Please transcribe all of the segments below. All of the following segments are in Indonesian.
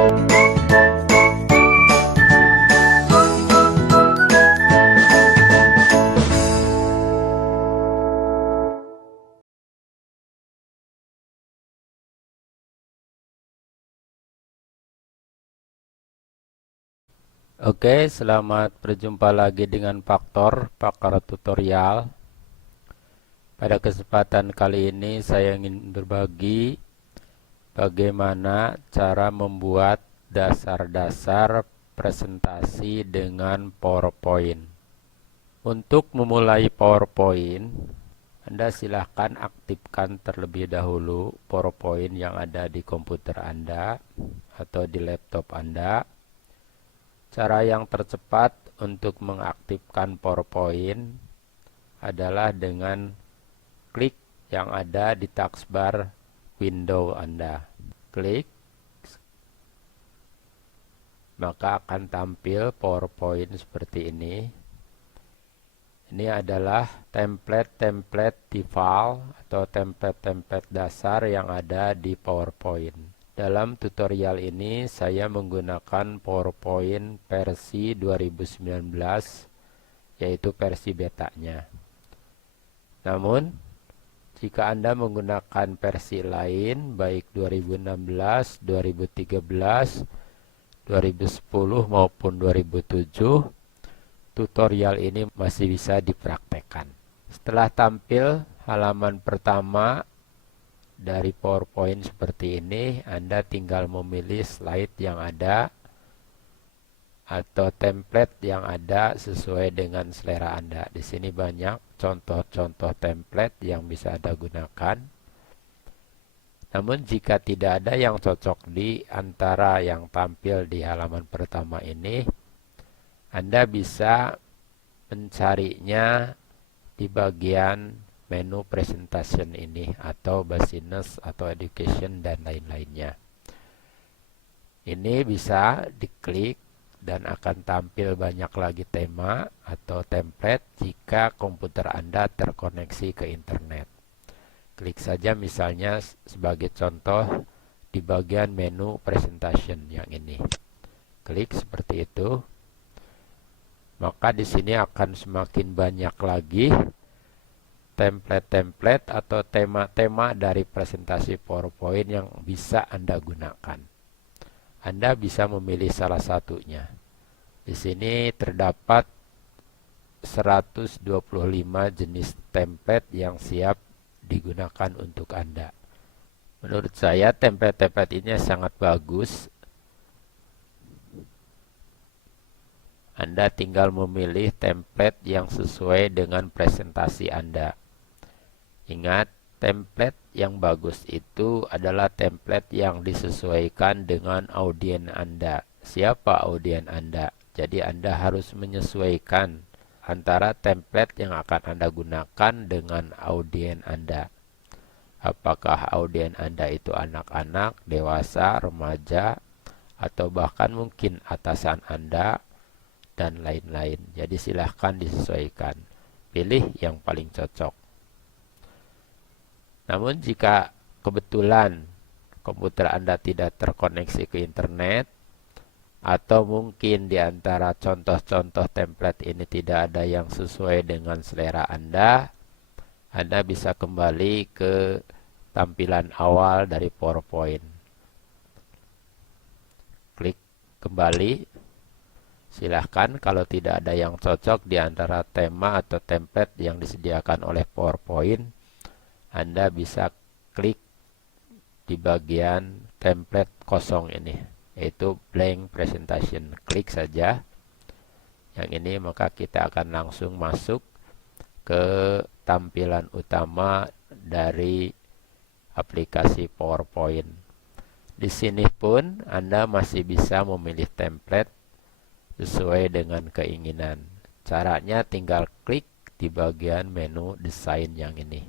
Oke, selamat berjumpa lagi dengan Pakar Tutorial. Pada kesempatan kali ini saya ingin berbagi bagaimana cara membuat dasar-dasar presentasi dengan PowerPoint. Untuk memulai PowerPoint, Anda silahkan aktifkan terlebih dahulu PowerPoint yang ada di komputer Anda atau di laptop Anda. Cara yang tercepat untuk mengaktifkan PowerPoint adalah dengan klik yang ada di taskbar window Anda. Klik, maka akan tampil PowerPoint seperti ini. Ini adalah template-template default atau template-template dasar yang ada di PowerPoint. Dalam tutorial ini saya menggunakan PowerPoint versi 2019, yaitu versi betanya. Namun, jika Anda menggunakan versi lain, baik 2016, 2013, 2010 maupun 2007, tutorial ini masih bisa dipraktekkan. Setelah tampil halaman pertama dari PowerPoint seperti ini, Anda tinggal memilih slide yang ada atau template yang ada sesuai dengan selera Anda. Di sini banyak contoh-contoh template yang bisa Anda gunakan. Namun jika tidak ada yang cocok di antara yang tampil di halaman pertama ini, Anda bisa mencarinya di bagian menu presentation ini atau business atau education dan lain-lainnya. Ini bisa diklik dan akan tampil banyak lagi tema atau template jika komputer Anda terkoneksi ke internet. Klik saja misalnya sebagai contoh di bagian menu presentation yang ini. Klik seperti itu. Maka di sini akan semakin banyak lagi template-template atau tema-tema dari presentasi PowerPoint yang bisa Anda gunakan. Anda bisa memilih salah satunya. Di sini terdapat 125 jenis template yang siap digunakan untuk Anda. Menurut saya template-template ini sangat bagus. Anda tinggal memilih template yang sesuai dengan presentasi Anda. Ingat, template yang bagus itu adalah template yang disesuaikan dengan audiens Anda. Siapa audiens Anda? Jadi Anda harus menyesuaikan antara template yang akan Anda gunakan dengan audiens Anda. Apakah audiens Anda itu anak-anak, dewasa, remaja, atau bahkan mungkin atasan Anda, dan lain-lain. Jadi silahkan disesuaikan. Pilih yang paling cocok. Namun jika kebetulan komputer Anda tidak terkoneksi ke internet, atau mungkin di antara contoh-contoh template ini tidak ada yang sesuai dengan selera Anda bisa kembali ke tampilan awal dari PowerPoint. Klik kembali. Silahkan kalau tidak ada yang cocok di antara tema atau template yang disediakan oleh PowerPoint, Anda bisa klik di bagian template kosong ini, yaitu blank presentation. Klik saja yang ini, maka kita akan langsung masuk ke tampilan utama dari aplikasi PowerPoint. Di sini pun Anda masih bisa memilih template sesuai dengan keinginan. Caranya tinggal klik di bagian menu desain yang ini.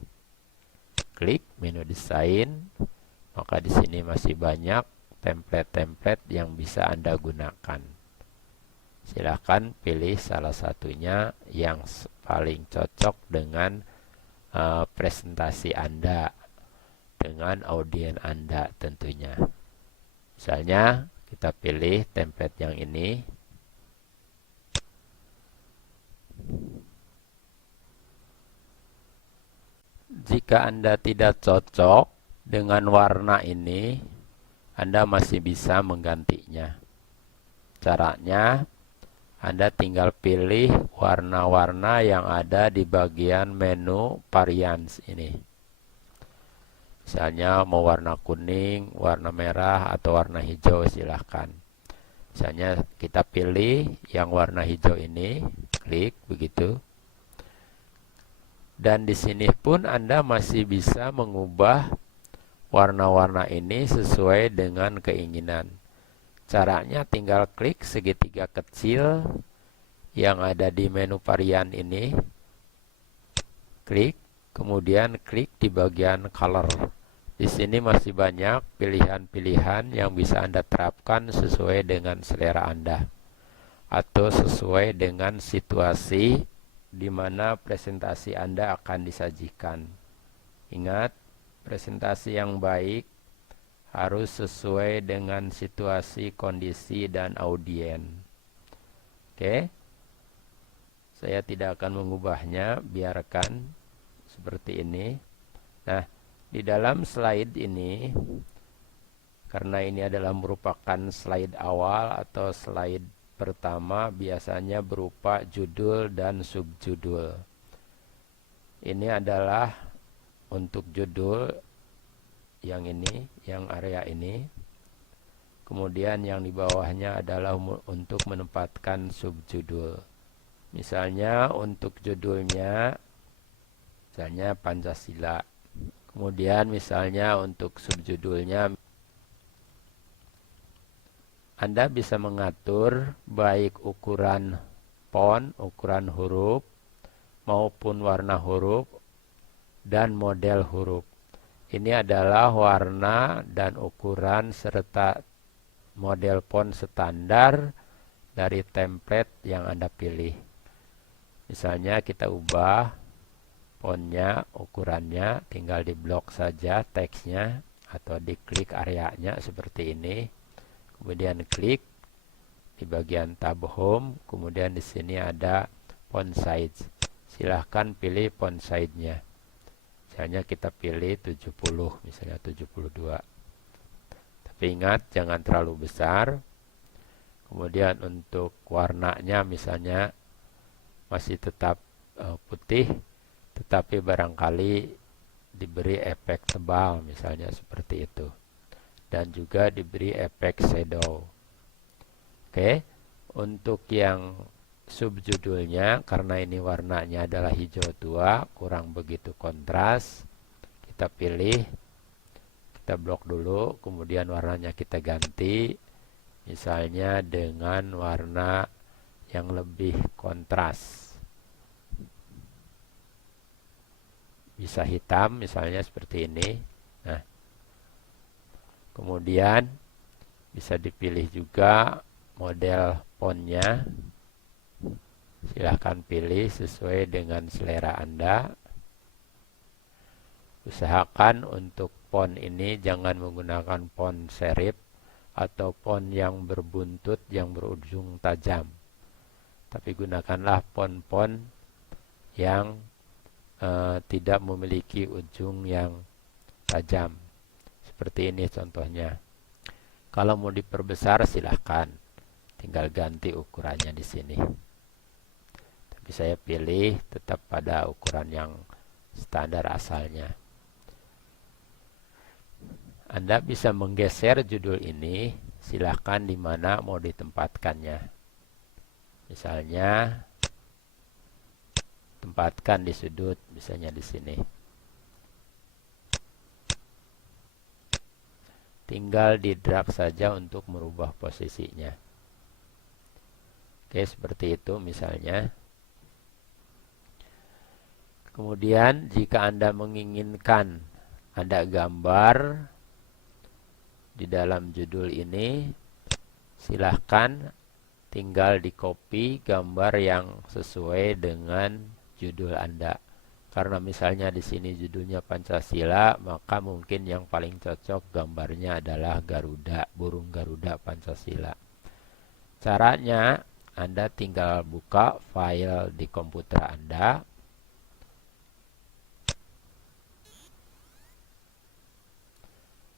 Klik menu desain, maka di sini masih banyak template-template yang bisa Anda gunakan. Silahkan pilih salah satunya yang paling cocok dengan presentasi Anda, dengan audiens Anda tentunya. Misalnya Kita pilih template yang ini. Jika Anda tidak cocok dengan warna ini, Anda masih bisa menggantinya. Caranya, Anda tinggal pilih warna-warna yang ada di bagian menu variants ini. Misalnya mau warna kuning, warna merah, atau warna hijau, silahkan. Misalnya kita pilih yang warna hijau ini, klik begitu. Dan di sini pun Anda masih bisa mengubah warna-warna ini sesuai dengan keinginan. Caranya tinggal klik segitiga kecil yang ada di menu varian ini. Klik, kemudian klik di bagian color. Di sini masih banyak pilihan-pilihan yang bisa Anda terapkan sesuai dengan selera Anda atau sesuai dengan situasi di mana presentasi Anda akan disajikan. Ingat, presentasi yang baik harus sesuai dengan situasi, kondisi, dan audien. Oke, saya tidak akan mengubahnya, biarkan seperti ini. Nah, di dalam slide ini, karena ini adalah merupakan slide awal atau slide pertama, biasanya berupa judul dan subjudul. Ini adalah untuk judul yang ini, yang area ini. Kemudian yang di bawahnya adalah untuk menempatkan subjudul. Misalnya untuk judulnya, misalnya Pancasila. Kemudian misalnya untuk subjudulnya, Anda bisa mengatur baik ukuran font, ukuran huruf, maupun warna huruf, dan model huruf. Ini adalah warna dan ukuran serta model font standar dari template yang Anda pilih. Misalnya kita ubah fontnya, ukurannya, tinggal diblok saja teksnya atau diklik areanya seperti ini. Kemudian klik di bagian tab home, kemudian di sini ada font size. Silahkan pilih font size-nya. Misalnya kita pilih 70, misalnya 72. Tapi ingat jangan terlalu besar. Kemudian untuk warnanya misalnya masih tetap putih, tetapi barangkali diberi efek tebal, misalnya seperti itu. Dan juga diberi efek shadow. Oke, untuk yang subjudulnya, karena ini warnanya adalah hijau tua, kurang begitu kontras, kita pilih, kita blok dulu, kemudian warnanya kita ganti, misalnya dengan warna yang lebih kontras. Bisa hitam, misalnya seperti ini. Nah, kemudian bisa dipilih juga model fontnya. Silahkan pilih sesuai dengan selera Anda. Usahakan untuk font ini jangan menggunakan font serif atau font yang berbuntut yang berujung tajam. Tapi gunakanlah font-font yang tidak memiliki ujung yang tajam. Seperti ini contohnya. Kalau mau diperbesar silahkan, tinggal ganti ukurannya di sini. Tapi saya pilih tetap pada ukuran yang standar asalnya. Anda bisa menggeser judul ini, silahkan di mana mau ditempatkannya. Misalnya tempatkan di sudut, misalnya di sini. Tinggal di drag saja untuk merubah posisinya. Oke, seperti itu misalnya. Kemudian jika Anda menginginkan ada gambar di dalam judul ini, silahkan tinggal di copy gambar yang sesuai dengan judul Anda. Karena misalnya di sini judulnya Pancasila, maka mungkin yang paling cocok gambarnya adalah Garuda, burung Garuda Pancasila. Caranya, Anda tinggal buka file di komputer Anda.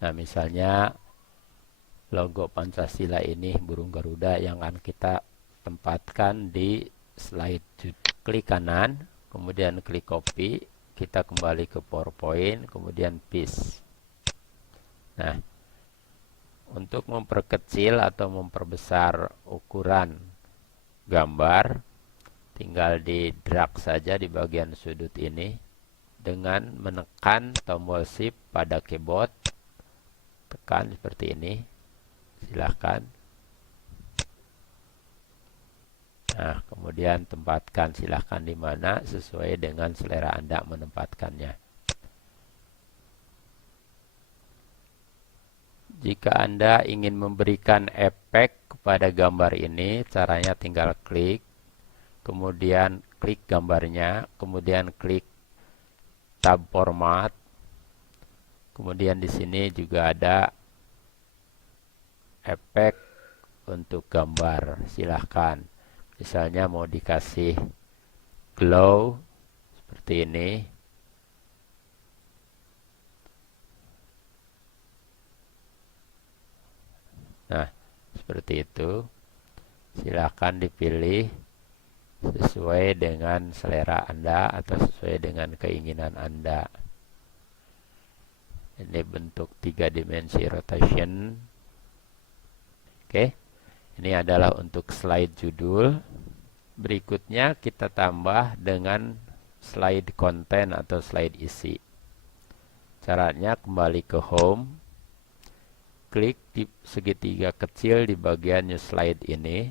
Nah, misalnya logo Pancasila ini burung Garuda yang akan kita tempatkan di slide. Klik kanan, kemudian klik copy, kita kembali ke PowerPoint, kemudian paste. Nah, untuk memperkecil atau memperbesar ukuran gambar, tinggal di drag saja di bagian sudut ini dengan menekan tombol shift pada keyboard. Tekan seperti ini, silahkan. Nah, kemudian tempatkan silahkan di mana sesuai dengan selera Anda menempatkannya. Jika Anda ingin memberikan efek kepada gambar ini, caranya tinggal klik, kemudian klik gambarnya, kemudian klik tab format. Kemudian di sini juga ada efek untuk gambar. Silahkan. Misalnya mau dikasih glow seperti ini. Nah, seperti itu. Silahkan dipilih sesuai dengan selera Anda atau sesuai dengan keinginan Anda. Ini bentuk 3 dimensi rotation. Oke, ini adalah untuk slide judul. Berikutnya kita tambah dengan slide konten atau slide isi. Caranya kembali ke home, klik di segitiga kecil di bagian new slide ini,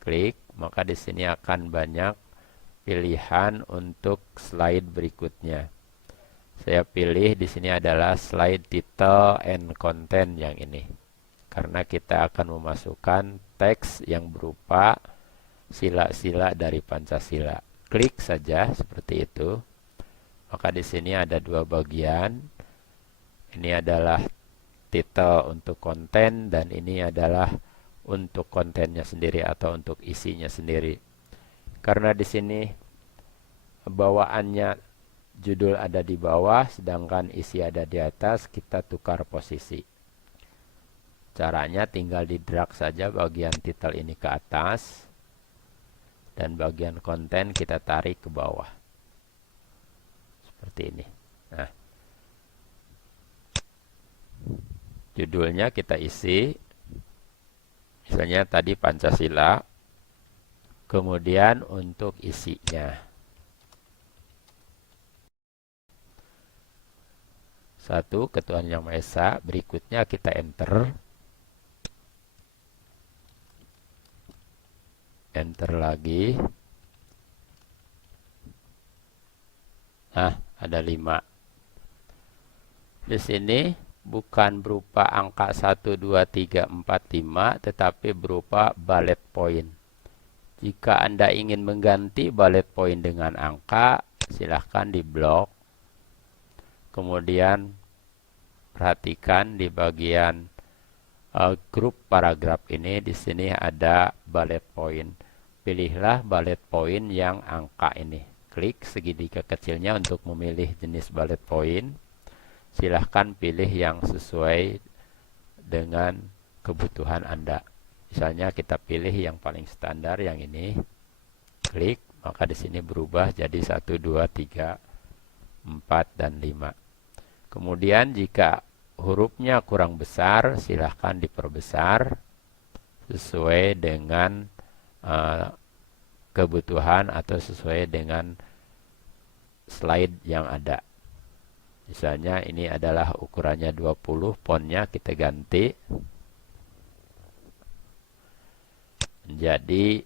klik, maka di sini akan banyak pilihan untuk slide berikutnya. Saya pilih di sini adalah slide title and content yang ini. Karena kita akan memasukkan teks yang berupa sila-sila dari Pancasila. Klik saja seperti itu. Maka di sini ada dua bagian. Ini adalah title untuk konten dan ini adalah untuk kontennya sendiri atau untuk isinya sendiri. Karena di sini bawaannya judul ada di bawah, sedangkan isi ada di atas, kita tukar posisi. Caranya tinggal di drag saja bagian title ini ke atas, dan bagian konten kita tarik ke bawah. Seperti ini. Nah, judulnya kita isi, misalnya tadi Pancasila, kemudian untuk isinya. 1. Ketuhanan Yang Maha Esa. Berikutnya kita enter. Enter lagi. Nah, ada 5. Di sini bukan berupa angka 1, 2, 3, 4, 5, tetapi berupa bullet point. Jika Anda ingin mengganti bullet point dengan angka, silahkan di blok. Kemudian perhatikan di bagian grup paragraf ini, di sini ada bullet point. Pilihlah bullet point yang angka ini. Klik segitiga kecilnya untuk memilih jenis bullet point. Silahkan pilih yang sesuai dengan kebutuhan Anda. Misalnya kita pilih yang paling standar yang ini. Klik, maka di sini berubah jadi 1, 2, 3, 4, dan 5. Kemudian jika hurufnya kurang besar, silahkan diperbesar sesuai dengan kebutuhan atau sesuai dengan slide yang ada. Misalnya ini adalah ukurannya 20, fontnya kita ganti menjadi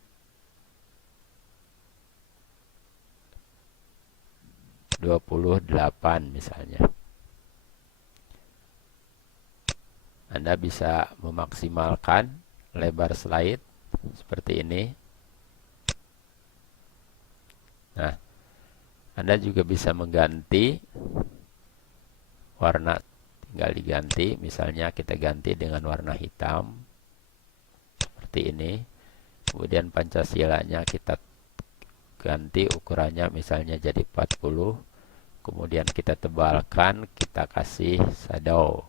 28 misalnya. Anda bisa memaksimalkan lebar slide seperti ini. Nah, Anda juga bisa mengganti warna, tinggal diganti. Misalnya kita ganti dengan warna hitam seperti ini. Kemudian Pancasilanya kita ganti ukurannya misalnya jadi 40. Kemudian kita tebalkan, kita kasih shadow.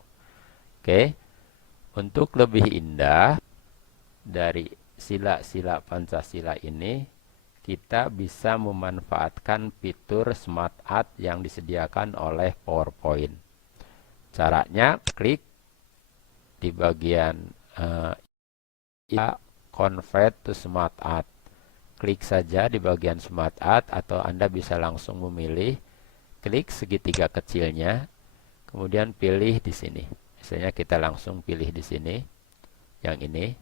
Oke. Untuk lebih indah dari sila-sila Pancasila ini, kita bisa memanfaatkan fitur Smart Art yang disediakan oleh PowerPoint. Caranya, klik di bagian Convert to Smart Art. Klik saja di bagian Smart Art, atau Anda bisa langsung memilih, klik segitiga kecilnya, kemudian pilih di sini. Misalnya kita langsung pilih di sini, yang ini.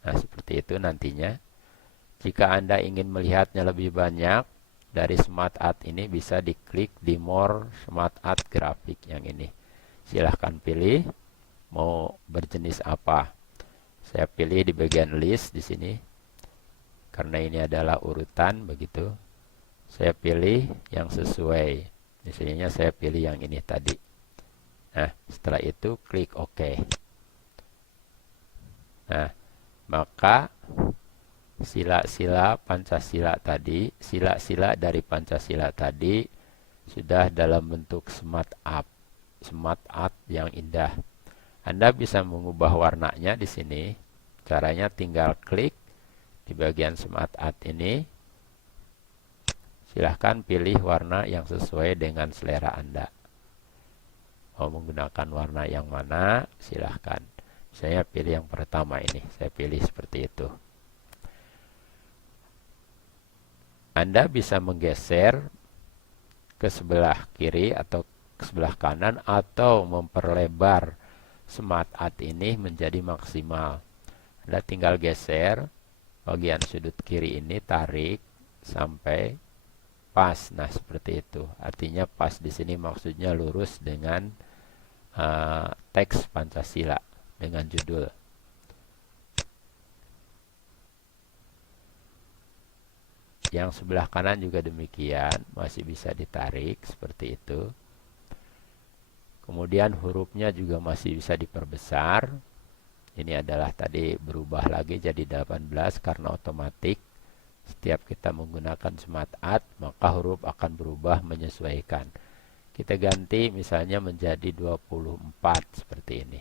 Nah, seperti itu nantinya. Jika Anda ingin melihatnya lebih banyak dari Smart Art ini, bisa diklik di More Smart Art Grafik yang ini. Silahkan pilih mau berjenis apa. Saya pilih di bagian list di sini. Karena ini adalah urutan begitu. Saya pilih yang sesuai. Misalnya saya pilih yang ini tadi. Nah, setelah itu klik OK. Nah, maka sila-sila Pancasila tadi, sila-sila dari Pancasila tadi sudah dalam bentuk smart art yang indah. Anda bisa mengubah warnanya di sini. Caranya tinggal klik di bagian smart art ini. Silahkan pilih warna yang sesuai dengan selera Anda. Mau menggunakan warna yang mana, silahkan. Saya pilih yang pertama ini. Saya pilih seperti itu. Anda bisa menggeser ke sebelah kiri atau ke sebelah kanan, atau memperlebar Smart Art ini menjadi maksimal. Anda tinggal geser bagian sudut kiri ini, tarik sampai pas. Nah, seperti itu. Artinya pas di sini maksudnya lurus dengan teks Pancasila dengan judul. Yang sebelah kanan juga demikian, masih bisa ditarik seperti itu. Kemudian hurufnya juga masih bisa diperbesar. Ini adalah tadi berubah lagi jadi 18 karena otomatis setiap kita menggunakan Smart Art maka huruf akan berubah menyesuaikan. Kita ganti misalnya menjadi 24 seperti ini.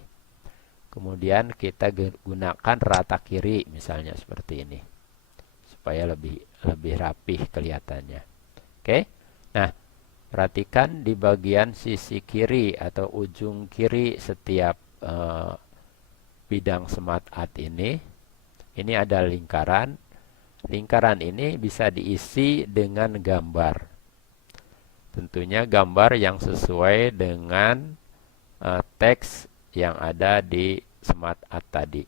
Kemudian kita gunakan rata kiri misalnya seperti ini, supaya lebih rapih kelihatannya. Oke. Nah, perhatikan di bagian sisi kiri atau ujung kiri setiap bidang Smart Art ini ada lingkaran. Lingkaran ini bisa diisi dengan gambar. Tentunya gambar yang sesuai dengan teks yang ada di Smart Art tadi.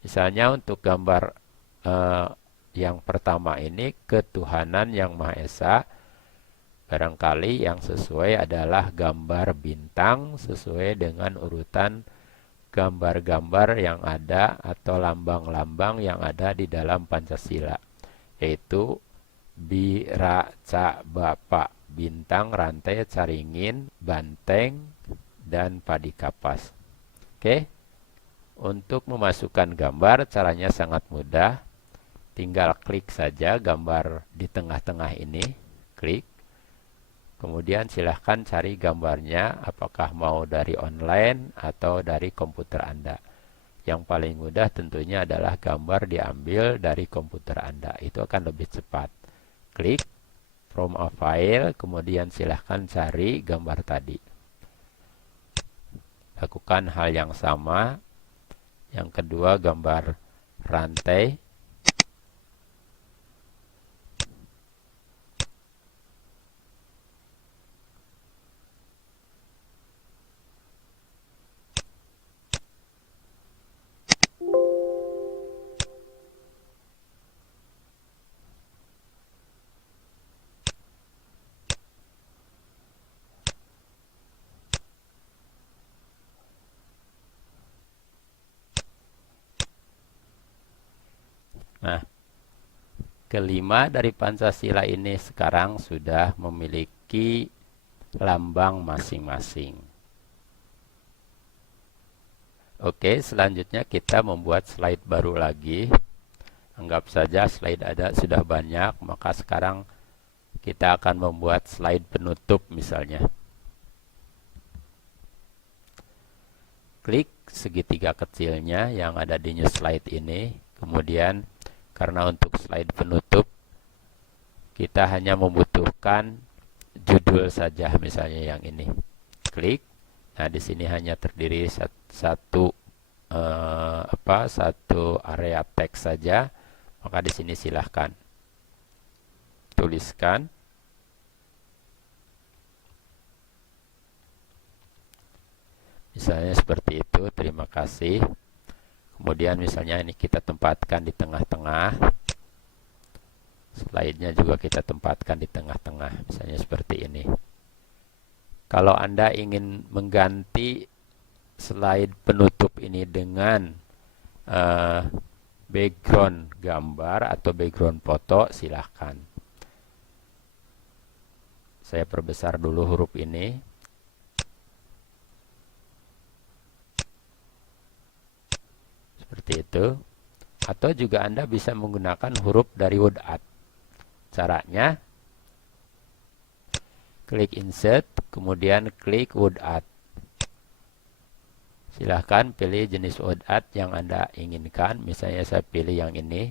Misalnya untuk gambar yang pertama ini, ketuhanan yang Maha Esa, barangkali yang sesuai adalah gambar bintang sesuai dengan urutan gambar-gambar yang ada atau lambang-lambang yang ada di dalam Pancasila, yaitu Biraca Bapa, bintang, rantai, caringin, banteng, dan padi kapas. Oke. Untuk memasukkan gambar caranya sangat mudah. Tinggal klik saja gambar di tengah-tengah ini, klik. Kemudian silahkan cari gambarnya, apakah mau dari online atau dari komputer Anda. Yang paling mudah tentunya adalah gambar diambil dari komputer Anda. Itu akan lebih cepat. Klik from a file, kemudian silahkan cari gambar tadi. Lakukan hal yang sama. Yang kedua, gambar rantai. Nah, kelima dari Pancasila ini sekarang sudah memiliki lambang masing-masing. Oke, selanjutnya kita membuat slide baru lagi. Anggap saja slide ada sudah banyak, maka sekarang kita akan membuat slide penutup misalnya. Klik segitiga kecilnya yang ada di new slide ini. Kemudian karena untuk slide penutup kita hanya membutuhkan judul saja, misalnya yang ini. Klik. Nah, di sini hanya terdiri satu area teks saja. Maka di sini silahkan tuliskan. Misalnya seperti itu, terima kasih. Kemudian misalnya ini kita tempatkan di tengah-tengah. Slide-nya juga kita tempatkan di tengah-tengah, misalnya seperti ini. Kalau Anda ingin mengganti slide penutup ini dengan background gambar atau background foto, silahkan. Saya perbesar dulu huruf ini. Seperti itu. Atau juga Anda bisa menggunakan huruf dari WordArt. Caranya, klik insert, kemudian klik WordArt. Silahkan pilih jenis WordArt yang Anda inginkan. Misalnya saya pilih yang ini.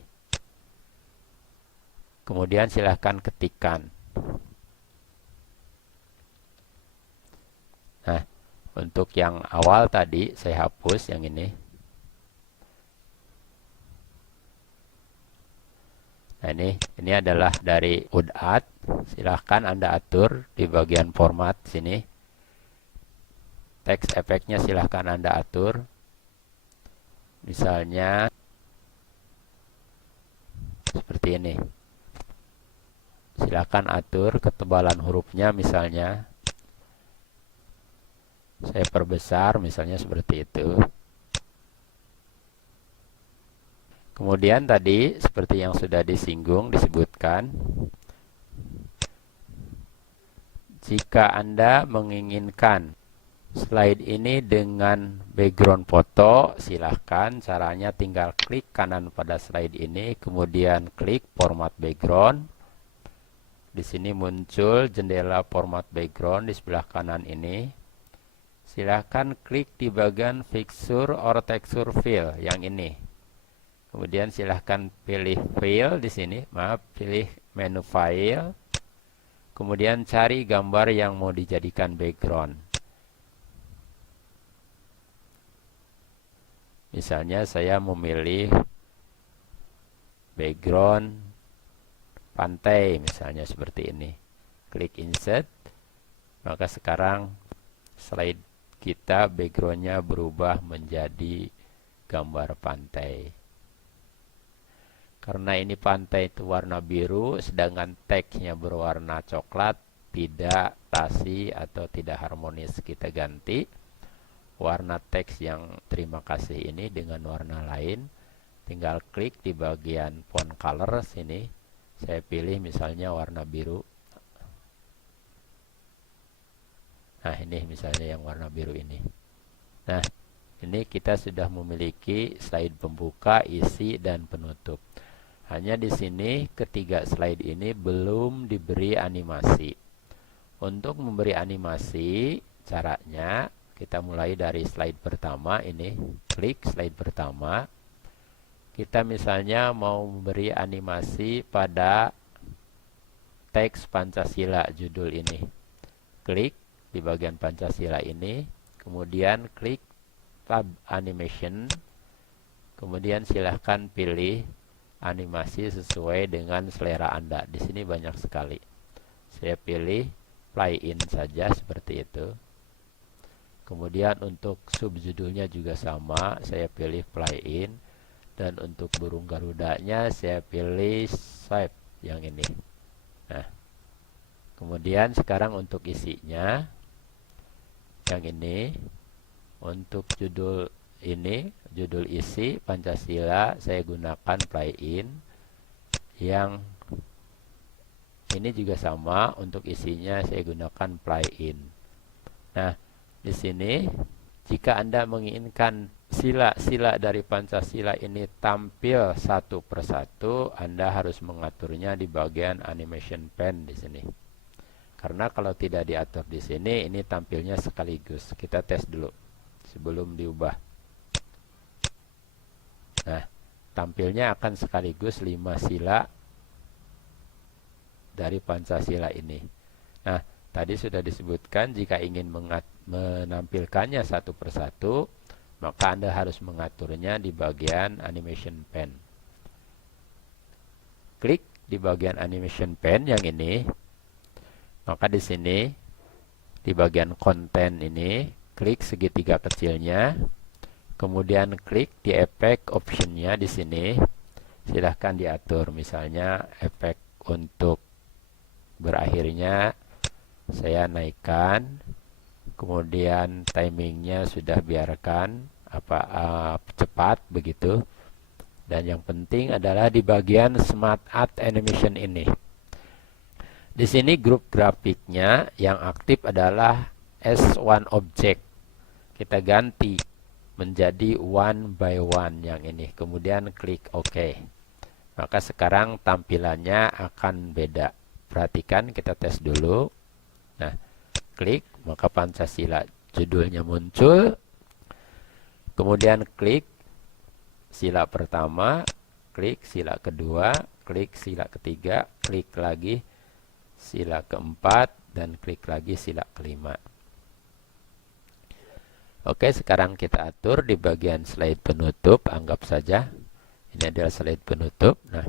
Kemudian silahkan ketikkan. Nah, untuk yang awal tadi saya hapus yang ini. Nah, ini adalah dari WordArt. Silahkan Anda atur di bagian format sini. Teks efeknya silahkan Anda atur. Misalnya seperti ini. Silahkan atur ketebalan hurufnya misalnya. Saya perbesar misalnya seperti itu. Kemudian tadi seperti yang sudah disebutkan, jika Anda menginginkan slide ini dengan background foto, silahkan. Caranya tinggal klik kanan pada slide ini, kemudian klik format background. Di sini muncul jendela format background di sebelah kanan ini. Silahkan klik di bagian fixture or texture fill yang ini. Kemudian silahkan pilih file di sini, pilih menu file. Kemudian cari gambar yang mau dijadikan background. Misalnya saya memilih background pantai, misalnya seperti ini. Klik insert, maka sekarang slide kita backgroundnya berubah menjadi gambar pantai. Karena ini pantai itu warna biru, sedangkan teksnya berwarna coklat, tidak rasi atau tidak harmonis. Kita ganti warna teks yang terima kasih ini dengan warna lain. Tinggal klik di bagian font color sini. Saya pilih misalnya warna biru. Nah, ini misalnya yang warna biru ini. Nah, ini kita sudah memiliki slide pembuka, isi, dan penutup. Hanya di sini ketiga slide ini belum diberi animasi. Untuk memberi animasi, caranya kita mulai dari slide pertama ini. Klik slide pertama. Kita misalnya mau memberi animasi pada teks Pancasila judul ini. Klik di bagian Pancasila ini, kemudian klik tab animation. Kemudian silahkan pilih animasi sesuai dengan selera Anda. Di sini banyak sekali. Saya pilih play in saja seperti itu. Kemudian untuk subjudulnya juga sama, saya pilih play in. Dan untuk burung garudanya saya pilih save yang ini. Nah, kemudian sekarang untuk isinya yang ini. Untuk judul ini, judul isi Pancasila, saya gunakan play in. Yang ini juga sama, untuk isinya saya gunakan plugin. Nah, di sini jika Anda menginginkan sila-sila dari Pancasila ini tampil satu persatu, Anda harus mengaturnya di bagian animation pen di sini. Karena kalau tidak diatur di sini, ini tampilnya sekaligus. Kita tes dulu sebelum diubah. Nah, tampilnya akan sekaligus 5 sila dari Pancasila ini. Nah, tadi sudah disebutkan jika ingin menampilkannya satu persatu, maka Anda harus mengaturnya di bagian animation pen. Klik di bagian animation pen yang ini, maka di sini di bagian konten ini, klik segitiga kecilnya, kemudian klik di efek optionnya di sini. Silahkan diatur, misalnya efek untuk berakhirnya saya naikkan, kemudian timingnya sudah biarkan cepat begitu. Dan yang penting adalah di bagian Smart Art Animation ini. Di sini grup grafiknya yang aktif adalah S1 Object. Kita ganti menjadi one by one yang ini. Kemudian klik OK. Maka sekarang tampilannya akan beda. Perhatikan, kita tes dulu. Nah, klik, maka Pancasila judulnya muncul. Kemudian klik sila pertama, klik sila kedua, klik sila ketiga, klik lagi sila keempat, dan klik lagi sila kelima. Oke, sekarang kita atur di bagian slide penutup. Anggap saja ini adalah slide penutup. Nah,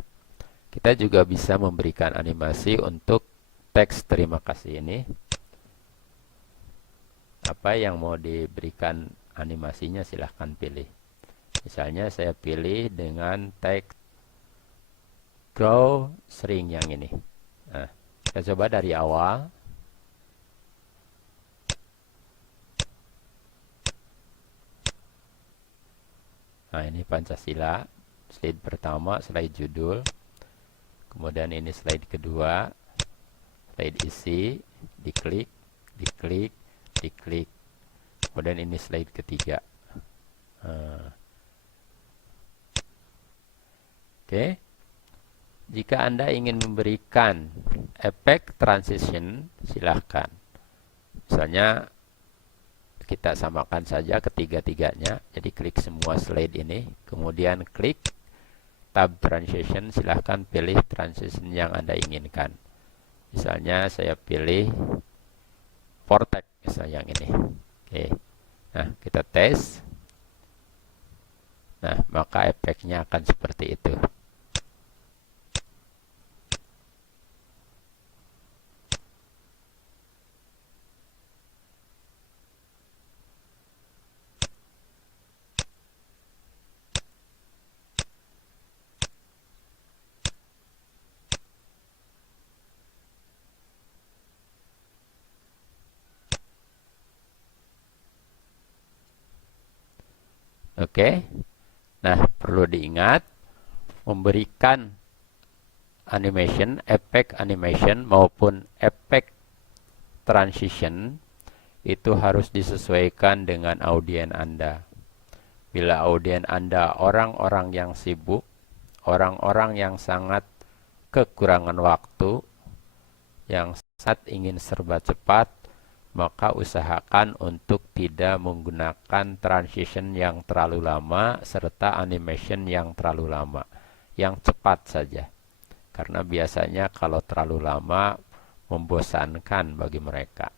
kita juga bisa memberikan animasi untuk teks terima kasih ini. Apa yang mau diberikan animasinya silahkan pilih. Misalnya saya pilih dengan teks grow string yang ini. Nah, kita coba dari awal. Nah, ini Pancasila. Slide pertama, slide judul. Kemudian ini slide kedua, slide isi, diklik, diklik, diklik. Kemudian ini slide ketiga. Oke. Jika Anda ingin memberikan efek transition, silahkan. Misalnya kita samakan saja ketiga-tiganya. Jadi klik semua slide ini, kemudian klik tab transition, silahkan pilih transition yang Anda inginkan. Misalnya saya pilih vortex misalnya yang ini. Oke. Nah, kita tes. Nah, maka efeknya akan seperti itu. Oke. Nah, perlu diingat memberikan animation, efek animation maupun efek transition itu harus disesuaikan dengan audien Anda. Bila audien Anda orang-orang yang sibuk, orang-orang yang sangat kekurangan waktu, yang sangat ingin serba cepat, maka usahakan untuk tidak menggunakan transition yang terlalu lama serta animation yang terlalu lama, yang cepat saja. Karena biasanya kalau terlalu lama membosankan bagi mereka.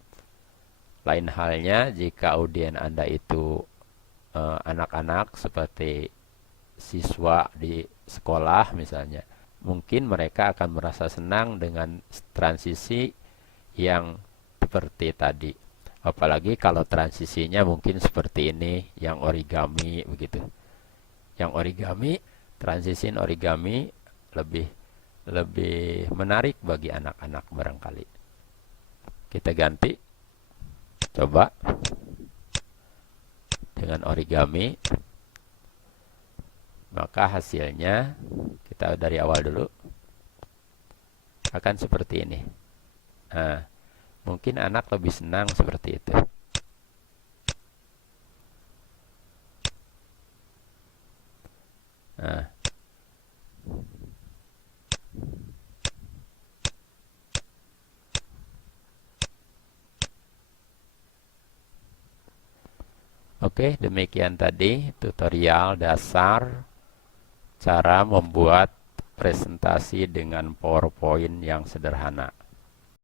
Lain halnya jika audien Anda itu anak-anak seperti siswa di sekolah misalnya, mungkin mereka akan merasa senang dengan transisi yang seperti tadi. Apalagi kalau transisinya mungkin seperti ini, yang origami begitu. Yang origami, transisi origami lebih menarik bagi anak-anak barangkali. Kita ganti, coba dengan origami, maka hasilnya kita dari awal dulu. akan seperti ini. Nah, mungkin anak lebih senang seperti itu. Nah, oke, demikian tadi tutorial dasar cara membuat presentasi dengan PowerPoint yang sederhana.